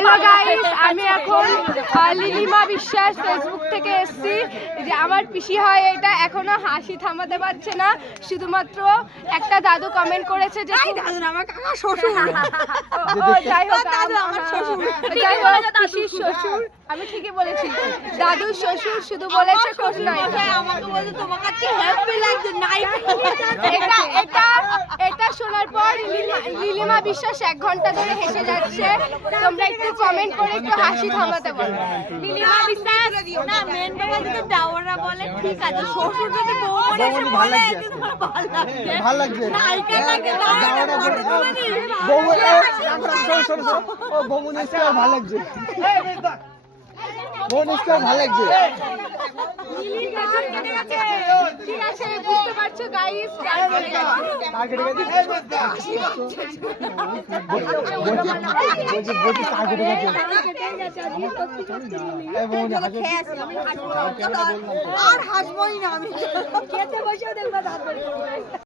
Hello guys, আমি এখন লিলিমা বিশ্বাস ফেসবুক থেকে এসেছি। যে আমার পিসি হয় এটা, এখনো হাসি থামাতে পারছে না। শুধুমাত্র একটা দাদু কমেন্ট করেছে যে দাদু না, আমার কাকা শ্বশুর। যাই হোক দাদু আমার শ্বশুর। যাই হোক পিসির শ্বশুর, আমি ঠিকই বলেছি, দাদুর শ্বশুর শুধু বলেছে কোষ নয়। আমাকে বলছে তোমার কাছে হ্যাপি লাগছে নাই। এটা শোনার পর লিলিমা বিশ্বাস 1 ঘন্টা ধরে হেসে যাচ্ছে। তোমরা একটু কমেন্ট করে একটু হাসি থামাতে বলো। লিলিমা বিশ্বাস না, মেন বাবা যদি দাওরা বলে ঠিক আছে, শ্বশুর যদি বউ বলে সে বলে তোমার ভালো লাগছে, নায়িকা লাগে দাওরা ফটো তুলে দিই বউ ও বউ নিশ্চয় ভালো লাগছে, বউ নিশ্চয় ভালো লাগছে। ঠিক আছে, বুঝতে পারছো গাইস, আর হাসবই না আমি, খেতে বসেও দেখবা।